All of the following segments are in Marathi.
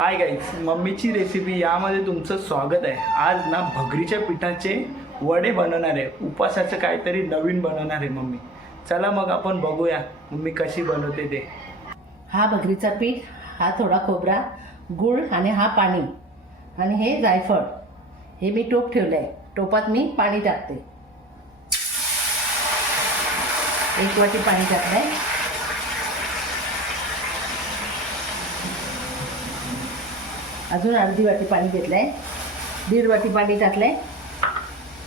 हाय गाईज मम्मीची रेसिपी यामध्ये तुमचं स्वागत आहे. आज ना भगरीच्या पिठाचे वडे बनवणार आहे. उपासाचं काहीतरी नवीन बनवणार आहे मम्मी. चला मग आपण बघूया मम्मी कशी बनवते ते. हा भगरीचा पीठ हा थोडा खोबरा गूळ आणि हा पाणी. आणि हे जायफळ. हे मी टोप ठेवलं आहे टोपात मी पाणी टाकते. एक वाटी पाणी टाकलं आहे अजून अर्धी वाटी पाणी घेतलं आहे दीड वाटी पाणी टाकलं आहे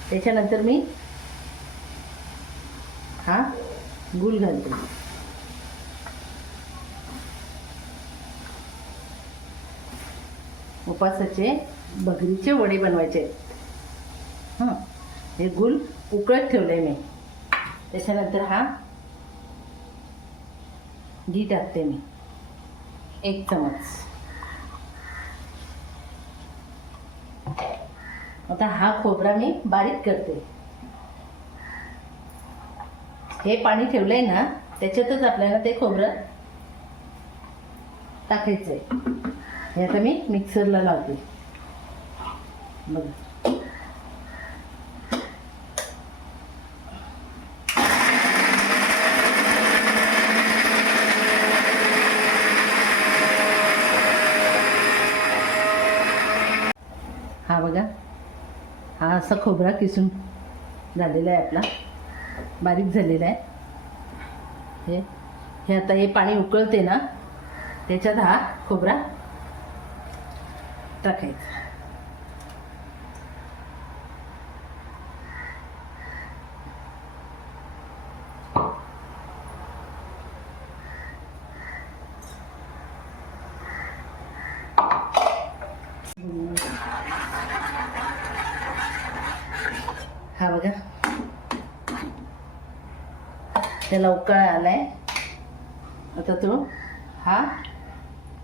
त्याच्यानंतर मी हा गुल घालते. उपासाचे भगरीचे वडे बनवायचे. आहेत हां. हे गुल उकळत ठेवलं आहे मी. त्याच्यानंतर हा घी टाकते मी. एक चमच. आता हा खोबरा मी बारीक करते. हे पाणी ठेवलंय ना त्याच्यातच आपल्याला ते खोबरं टाकायचं आहे हे आता मी मिक्सरला लावते. बघा हा बघा हा असा खोबरा किसून झालेला आहे आपला. बारीक झालेला आहे. हे हे आता हे पाणी उकळते ना त्याच्यात हा खोबरा टाकायचा. हा बघा. त्याला उकळा आलाय. आता तो हा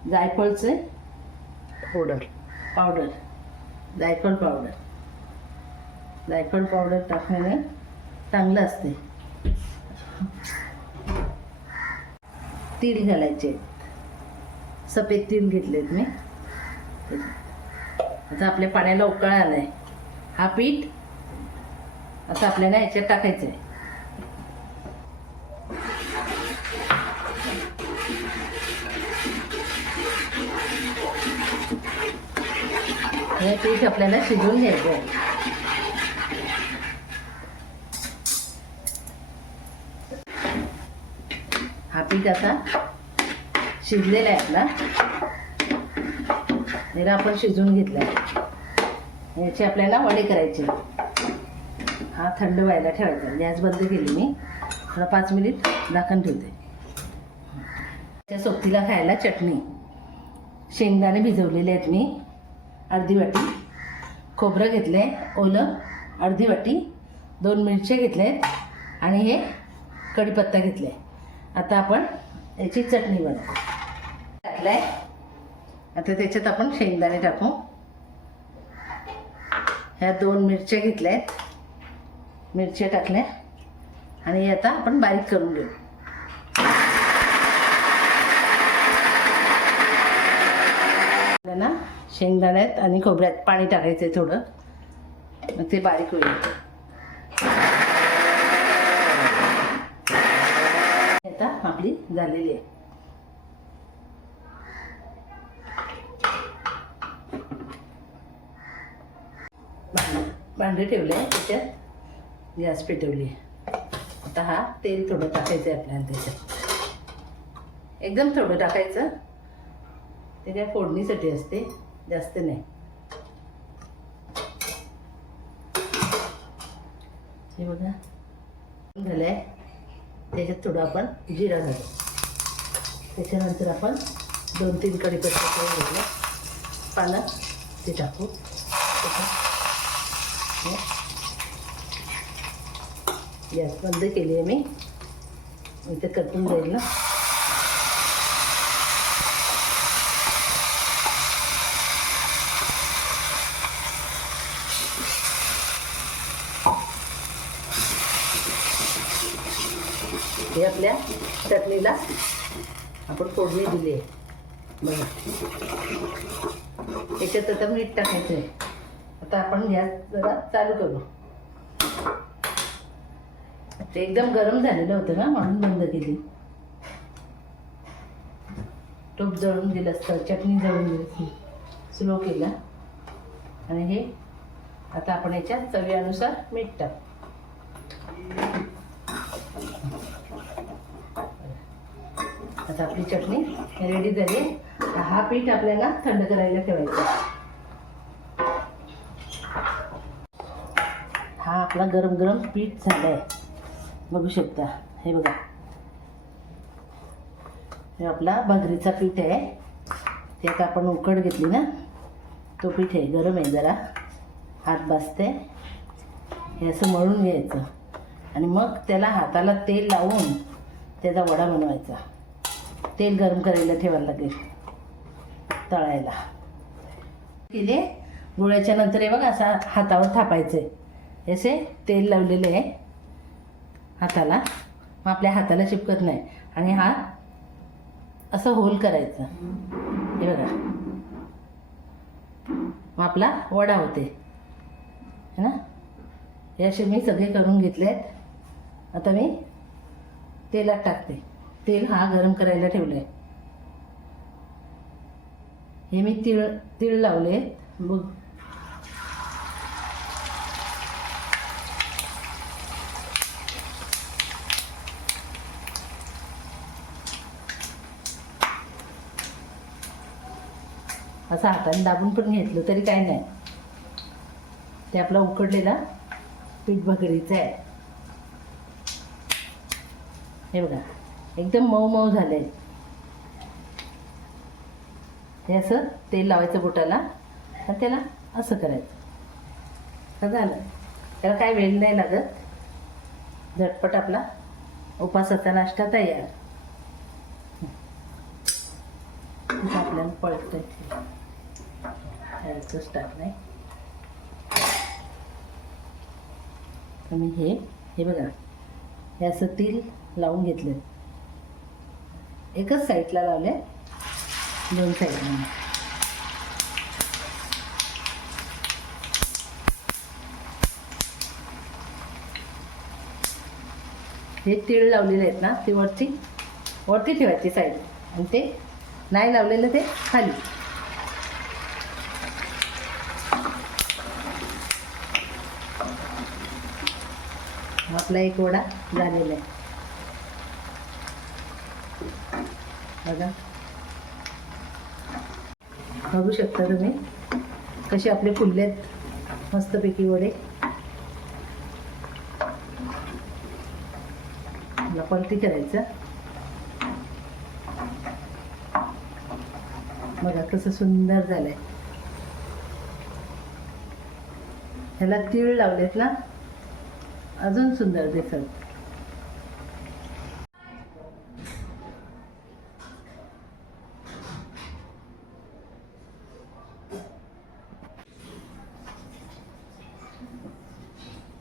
जायफळचे पावडर पावडर. जायफळ पावडर. जायफळ पावडर टाकण्याने चांगलं असते. तीळ घालायचे. सफेद तीळ घेतलेत मी. आता आपल्या पाण्याला उकळा आलाय. हा पीठ आता आपल्याला याच्यात टाकायचं आहे. हे पीठ आपल्याला शिजवून घ्यायचं आहे. हा पीठ आता शिजलेला आहे आपला. जरा आपण शिजवून घेतला याची आपल्याला वडे करायचे हा थंड व्हायला ठेवायचा. गॅस बंद केली मी. थोडा पाच मिनिट झाकण ठेवते. त्या सोबतीला खायला चटणी. शेंगदाणे भिजवलेले आहेत मी. अर्धी वाटी. खोबरं घेतलं आहे ओलं. अर्धी वाटी. दोन मिरच्या घेतल्या आहेत आणि हे कढीपत्ता घेतला आहे आता आपण याची चटणी बनवू. टाकलं आहे आता त्याच्यात आपण शेंगदाणे टाकू. ह्या दोन मिरच्या घेतल्या आहेत मिरच्या टाकल्या. आणि आता आपण बारीक करून घेऊ. आपल्याला शेंगदाण्यात आणि खोबऱ्यात पाणी टाकायचं आहे थोडं. मग ते बारीक होईल. आता आपली झालेली आहे. भांडे ठेवले आहे त्याच्यात. गॅस पेटवली आहे. आता हा तेल थोडं टाकायचं आहे आपल्याला त्याच्यात. एकदम थोडं टाकायचं. ते काय फोडणीसाठी असते जास्त नाही. हे बघा. झालं आहे त्याच्यात थोडं आपण जिरा घालू. त्याच्यानंतर आपण दोन तीन कढीपत्ता करून घेतलं पानं ते टाकू. गॅस बंद केली आहे मी. इथे कटून जाईल ना. हे आपल्या चटणीला आपण फोडणी दिली आहे बघा. याच्यात आता मीठ टाकायचं आहे आता आपण गॅस जरा चालू करू. ते एकदम गरम झालेलं होतं ना म्हणून बंद केली. टोप जळून गेलं असतं चटणी जळून गेली असती. स्लो केला. आणि हे आता आपण याच्या चवीनुसार मीठ टाक. आता आपली चटणी रेडी झाली हा पीठ आपल्याला थंड करायला ठेवायचा हा आपला गरम गरम पीठ झाला आहे बघू शकता. हे बघा. हे आपला भाकरीचा पीठ आहे. त्यात आपण उकड घेतली ना तो पीठ आहे. गरम आहे जरा. हात भाजते हे असं मळून घ्यायचं. आणि मग त्याला हाताला तेल लावून त्याचा वडा बनवायचा. तेल गरम करायला ठेवायला लागेल. तळायला. केले? गोळ्याच्या नंतर हे बघा असा हातावर थापायचं आहे असे तेल लावलेले आहे. हाताला. मग आपल्या हाताला चिपकत नाही. आणि हा असं होल करायचं. हे बघा. मग आपला वडा होते. है ना? हे असे मी सगळे करून घेतले आहेत आता मी तेलात टाकते. तेल हा गरम करायला ठेवलं आहे हे मी तिळ तिळ लावले बघ. असं हाताने दाबून पण घेतलं तरी काही नाही. ते आपला उकडलेला पीठ भकरीचं आहे. हे बघा एकदम मऊ मऊ झालं आहे हे असं तेल लावायचं बोटाला आणि त्याला असं करायचं. का झालं. त्याला काय वेळ नाही लागत. झटपट आपला उपासाचा नाश्ता तयार. आपल्याला पळतं खायचं स्टार्ट आणि हे हे बघा. हे असं तेल लावून घेतलं. एकच साईडला लावले दोन साईडला हे तीळ लावलेले आहेत ना ते वरती वरती ठेवायची साईड आणि ते नाही लावलेलं ते खाली. आपला एक वडा झालेला आहे. बघा. बघू शकता तुम्ही कसे आपले फुललेत मस्तपैकी वडे मला पलटी करायचं. बघा कसं सुंदर झालंय. ह्याला तीळ लावलेत ना? अजून सुंदर दिसत.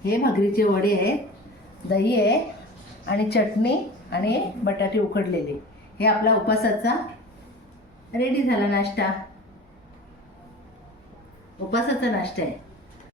हे भाकरीचे वडे आहे दही आहे आणि चटणी आणि बटाटे उकडलेले. हे आपला उपासाचा रेडी झाला नाश्ता. उपासाचा नाश्ता आहे.